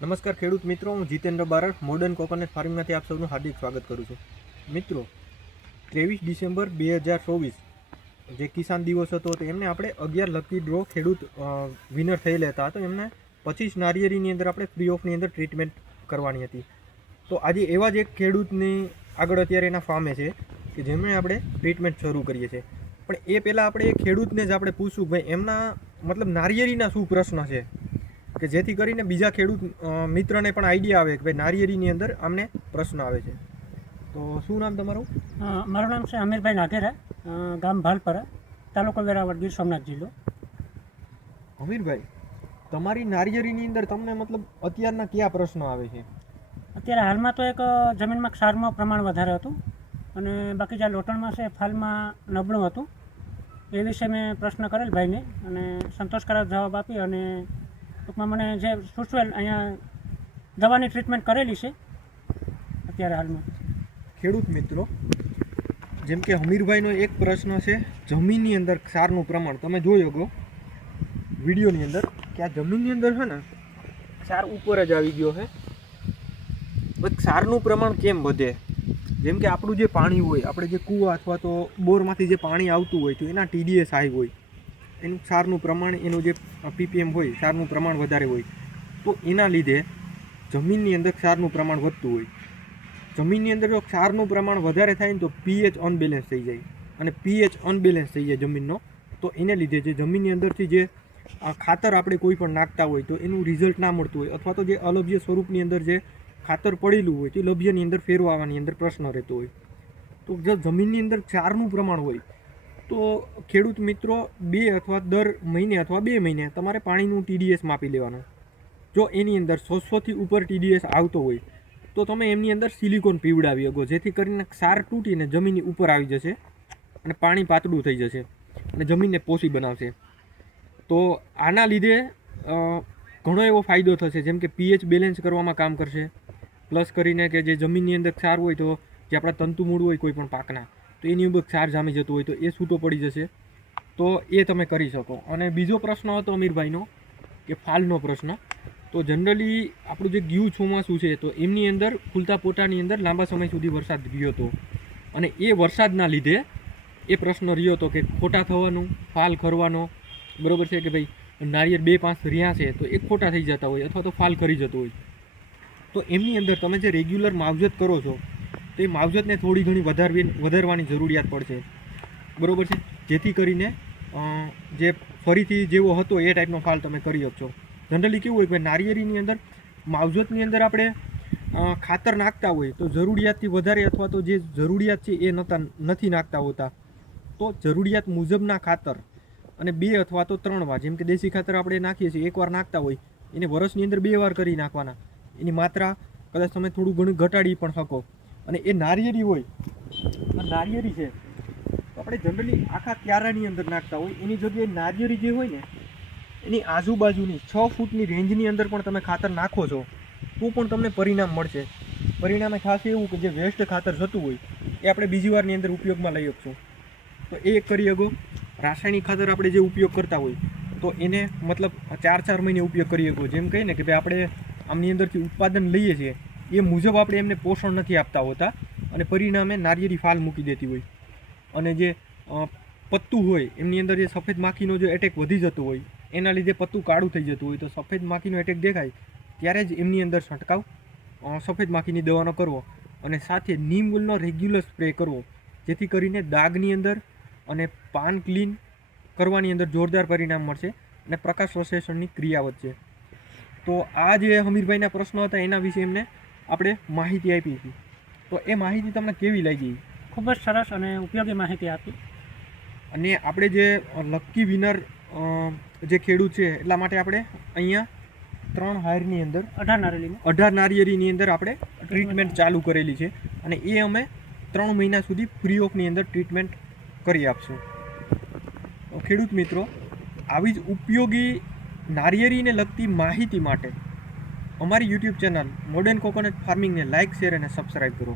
નમસ્કાર ખેડૂત મિત્રો, હું જીતેન્દ્ર બારડ મોડર્ન કોકોનટ ફાર્મિંગમાંથી આપ સૌનું હાર્દિક સ્વાગત કરું છું. મિત્રો, 23 ડિસેમ્બર 2024 જે કિસાન દિવસ હતો તો એમને આપણે 11 લકી ડ્રો ખેડૂત વિનર થયેલા હતા. તો એમને 25 નારિયેળીની અંદર આપણે ફ્રી ઓફની અંદર ટ્રીટમેન્ટ કરવાની હતી. તો આજે એવા જ એક ખેડૂતની આગળ અત્યારે એના ફાર્મે છે કે જેમણે આપણે ટ્રીટમેન્ટ શરૂ કરીએ છીએ. પણ એ પહેલાં આપણે એ ખેડૂતને જ આપણે પૂછવું ભાઈ એમના મતલબ નારિયેળીના શું પ્રશ્ન છે કે જેથી કરીને બીજા ખેડૂત મિત્રને પણ આઈડિયા આવે કે ભાઈ નારિયેળીની અંદર અમને પ્રશ્ન આવે છે. તો શું નામ તમારું? મારું નામ છે અમીરભાઈ નાઘેરા, ગામ ભાલપરા, તાલુકો વેરાવળ, ગીર સોમનાથ જિલ્લો. અમીરભાઈ, તમારી નારિયેળીની અંદર તમને મતલબ અત્યારના કયા પ્રશ્નો આવે છે? અત્યારે હાલમાં તો એક જમીનમાં ક્ષારનું પ્રમાણ વધારે હતું અને બાકી જે લોટણમાં છે ફાલમાં નબળું હતું. એ વિશે મેં પ્રશ્ન કરેલ ભાઈને અને સંતોષકારક જવાબ આપી અને ટૂંકમાં મને જે સૂચવેલ અહીંયા દવાની ટ્રીટમેન્ટ કરેલી છે અત્યારે હાલમાં. ખેડૂત મિત્રો, જેમ કે અમીરભાઈનો એક પ્રશ્ન છે જમીનની અંદર ક્ષારનું પ્રમાણ. તમે જોઈ શકો વિડીયોની અંદર કે આ જમીનની અંદર છે ને ક્ષાર ઉપર જ આવી ગયો છે. ક્ષારનું પ્રમાણ કેમ વધે? જેમ કે આપણું જે પાણી હોય, આપણે જે કૂવા અથવા તો બોરમાંથી જે પાણી આવતું હોય તો એના TDS હાઈ હોય, એનું ક્ષારનું પ્રમાણ, એનું જે PPM હોય, ક્ષારનું પ્રમાણ વધારે હોય, તો એના લીધે જમીનની અંદર ક્ષારનું પ્રમાણ વધતું હોય. જમીનની અંદર જો ક્ષારનું પ્રમાણ વધારે થાય ને તો pH અનબેલેન્સ થઈ જાય, અને pH અનબેલેન્સ થઈ જાય જમીનનો, તો એને લીધે જે જમીનની અંદરથી જે ખાતર આપણે કોઈ પણ નાખતા હોય તો એનું રિઝલ્ટ ના મળતું હોય, અથવા તો જે અલભ્ય સ્વરૂપની અંદર જે ખાતર પડેલું હોય તે લભ્યની અંદર ફેરવવાની અંદર પ્રશ્ન રહેતો હોય. તો જો જમીનની અંદર ક્ષારનું પ્રમાણ હોય તો ખેડૂત મિત્રો 2 અથવા દર મહિને અથવા 2 મહિને તમારે પાણીનું TDS માપી લેવાનું. જો એની અંદર 600થી ઉપર TDS આવતો હોય તો તમે એમની અંદર સિલિકોન પીવડાવી શકો, જેથી કરીને ક્ષાર તૂટીને જમીનની ઉપર આવી જશે અને પાણી પાતળું થઈ જશે અને જમીનને પોષી બનાવશે. તો આના લીધે ઘણો એવો ફાયદો થશે, જેમ કે pH બેલેન્સ કરવામાં કામ કરશે. પ્લસ કરીને કે જે જમીનની અંદર ક્ષાર હોય તો જે આપણા તંતુમૂળ હોય કોઈ પણ પાકના, તો એની ઉપર ક્ષાર જામી જતું હોય તો એ છૂટો પડી જશે. તો એ તમે કરી શકો. અને બીજો પ્રશ્ન હતો અમીરભાઈનો કે ફાલનો પ્રશ્ન. તો જનરલી આપણું જે ગયું ચોમાસું છે તો એમની અંદર ફૂલતા પોટાની અંદર લાંબા સમય સુધી વરસાદ રહ્યો હતો, અને એ વરસાદના લીધે એ પ્રશ્ન રહ્યો હતો કે ખોટા થવાનું, ફાલ ખરવાનો, બરાબર છે કે ભાઈ નારિયેળ 2-5 રહ્યા છે તો એ ખોટા થઈ જતા હોય અથવા તો ફાલ ખરી જતો હોય. તો એમની અંદર તમે જે રેગ્યુલર માવજત કરો છો તો એ માવજતને થોડી ઘણી વધારવાની જરૂરિયાત પડશે, બરાબર છે, જેથી કરીને જે ફરીથી જેવો હતો એ ટાઈપનો ફાલ તમે કરી શકશો. જનરલી કેવું હોય કે નારિયેળીની અંદર માવજતની અંદર આપણે ખાતર નાખતા હોય તો જરૂરિયાતથી વધારે અથવા તો જે જરૂરિયાત છે એ નથી નાખતા હોતા. તો જરૂરિયાત મુજબના ખાતર અને 2 અથવા તો 3 વાર, જેમ કે દેશી ખાતર આપણે નાખીએ છીએ એકવાર નાખતા હોય એને વર્ષની અંદર 2 વાર કરી નાખવાના. એની માત્રા કદાચ તમે થોડું ઘણું ઘટાડી પણ શકો. અને એ નારિયેળી હોય, નારિયેળી છે તો આપણે જનરલી આખા ક્યારાની અંદર નાખતા હોય, એની જગ્યાએ નારિયેળી જે હોય ને એની આજુબાજુની 6 ફૂટની રેન્જની અંદર પણ તમે ખાતર નાખો છો તો પણ તમને પરિણામ મળશે. પરિણામે ખાસ એવું કે જે વેસ્ટ ખાતર જતું હોય એ આપણે બીજી વારની અંદર ઉપયોગમાં લઈ શકશું. તો એ એક કરી શકો. રાસાયણિક ખાતર આપણે જે ઉપયોગ કરતા હોય તો એને મતલબ 4-4 મહિને ઉપયોગ કરી શકો. જેમ કહીને કે ભાઈ આપણે આમની અંદરથી ઉત્પાદન લઈએ છીએ એ મુજબ આપણે એમને પોષણ નથી આપતા હોતા, અને પરિણામે નારિયેળી ફાલ મૂકી દેતી હોય. અને જે પત્તું હોય એમની અંદર જે સફેદ માખીનો જે એટેક વધી જતો હોય એના લીધે પત્તું કાળું થઈ જતું હોય, તો સફેદ માખીનો એટેક દેખાય ત્યારે જ એમની અંદર છંટકાવ સફેદ માખીની દવાનો કરવો, અને સાથે નીમનો રેગ્યુલર સ્પ્રે કરવો, જેથી કરીને દાગની અંદર અને પાન ક્લીન કરવાની અંદર જોરદાર પરિણામ મળશે અને પ્રકાશ સંશ્લેષણની ક્રિયા વધશે. તો આ જે હમીરભાઈના પ્રશ્નો હતા એના વિશે એમને આપણે માહિતી આપી હતી. તો એ માહિતી તમને કેવી લાગી? ખૂબ જ સરસ અને ઉપયોગી માહિતી આપી. અને આપણે જે લકી વિનર જે ખેડૂત છે એટલા માટે આપણે અહીંયા 3 હાયરની અંદર 18 નારિયેળીની અંદર આપણે ટ્રીટમેન્ટ ચાલુ કરેલી છે, અને એ અમે 3 મહિના સુધી ફ્રી ઓફની અંદર ટ્રીટમેન્ટ કરી આપશું. ખેડૂત મિત્રો, આવી જ ઉપયોગી નારિયેળીને લગતી માહિતી માટે અમારી YouTube ચેનલ મોડર્ન કોકોનટ ફાર્મિંગને લાઇક, શેર અને સબસ્ક્રાઈબ કરો.